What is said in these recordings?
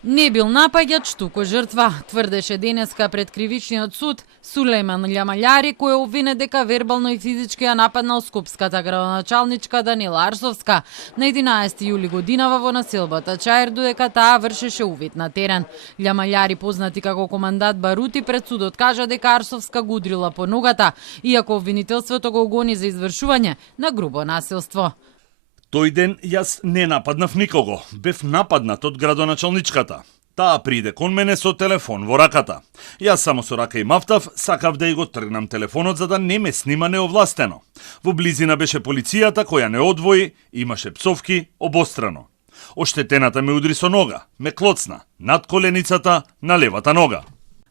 Не бил напаѓач, туку жртва, тврдеше денеска пред кривичниот суд Сулејман Љамаљари, кој е обвинет дека вербално и физички ја нападнал скопската градоначалничка Данила Арсовска на 11 јули годинава во населбата Чаир, додека таа вршеше увид на терен. Љамаљари, познати како командант Барути, пред судот кажа дека Арсовска го удрила по ногата, иако обвинителството го гони за извршување на грубо насилство. Тој ден јас не нападнав никого, бев нападнат од градоначалничката. Таа приде кон мене со телефон во раката. Јас само со рака и мафтав, сакав да ја го тргнам телефонот за да не ме снима неовластено. Во близина беше полицијата која не одвои, имаше псовки обострано. Оштетената ме удри со нога, ме клоцна, над коленицата на левата нога.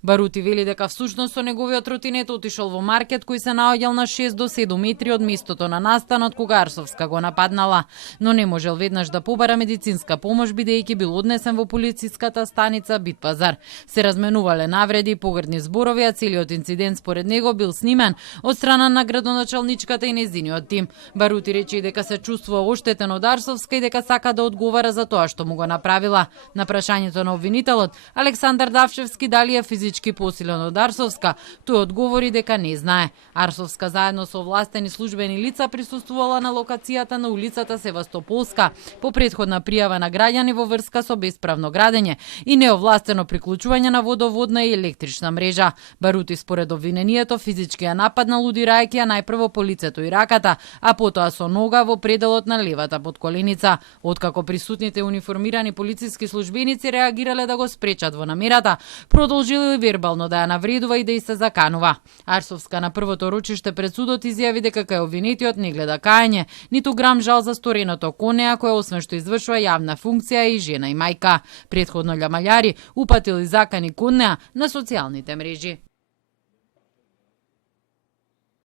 Барути вели дека всушност со неговиот тротинет отишол во маркет кој се наоѓал на 6 до 7 метри од местото на настанот кога Арсовска го нападнала, но не можел веднаш да побара медицинска помош бидејќи бил однесен во полициската станица Битпазар. Се разменувале навреди и погрдни зборови, а целиот инцидент според него бил снимен од страна на градоначалничката и нејзиниот тим. Барути рече и дека се чувствува оштетен од Арсовска и дека сака да одговара за тоа што му го направила. На прашањето на обвинителот Александар Давшевски дали е физички посилен од Арсовска, тој одговори дека не знае. Арсовска заедно со овластени службени лица присуствувала на локацијата на улицата Севастополска по претходна пријава на граѓани во врска со бесправно градење и неовластено приклучување на водоводна и електрична мрежа. Барути според обвинението физички ја нападнал удирајќи ја најпрво по лицето и раката, а потоа со нога во пределот на левата подколеница. Откако присутните униформирани полициски службеници реагирале да го спречат во намерата, продолжиле вербално да ја навредува и да и се заканува. Арсовска на првото рочиште пред судот изјави дека кај обвинетиот не гледа кајање, ниту грам жал за стореното кон неа, која освен што извршува јавна функција и жена и мајка. Претходно Љамаљари упатил и закани кон неа на социјалните мрежи.